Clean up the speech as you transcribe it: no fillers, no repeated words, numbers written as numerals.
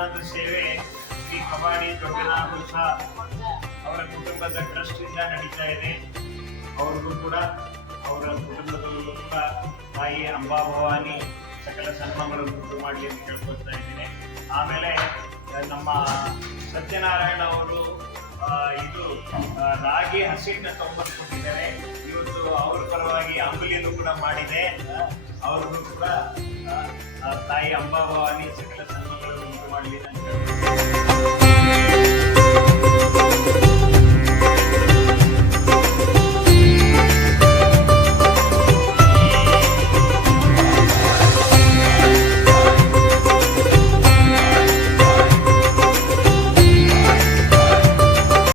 ಅನ್ನದಾನದ ಸೇವೆ ಶ್ರೀ ಕಬಾಡಿ ದೊಡ್ಡನಾಗು ಸಹ ಅವರ ಕುಟುಂಬದ ಟ್ರಸ್ಟ್ ಇಂದ ನಡೀತಾ ಇದೆ. ಅವ್ರಿಗೂ ಕೂಡ ಅವರ ಕುಟುಂಬದವರಿಗೂ ಕೂಡ ತಾಯಿ ಅಂಬಾಭವಾನಿ ಸಕಲ ಸನ್ಮಗಳನ್ನು ಉಂಟು ಮಾಡಲಿ ಅಂತ ಕೇಳ್ಕೊಳ್ತಾ ಇದ್ದೀನಿ. ಆಮೇಲೆ ನಮ್ಮ ಸತ್ಯನಾರಾಯಣ ಅವರು ಇದು ರಾಗಿ ಹಸಿಟ್ಟನ್ನ ತೊಗೊಂಡ್ಬಂದ್ಕೊಟ್ಟಿದ್ದಾರೆ. ಇವತ್ತು ಅವ್ರ ಪರವಾಗಿ ಅಂಬಲಿಯನ್ನು ಕೂಡ ಮಾಡಿದೆ. ಅವ್ರಿಗೂ ಕೂಡ ತಾಯಿ ಅಂಬಾಭವಾನಿ ಸಕಲ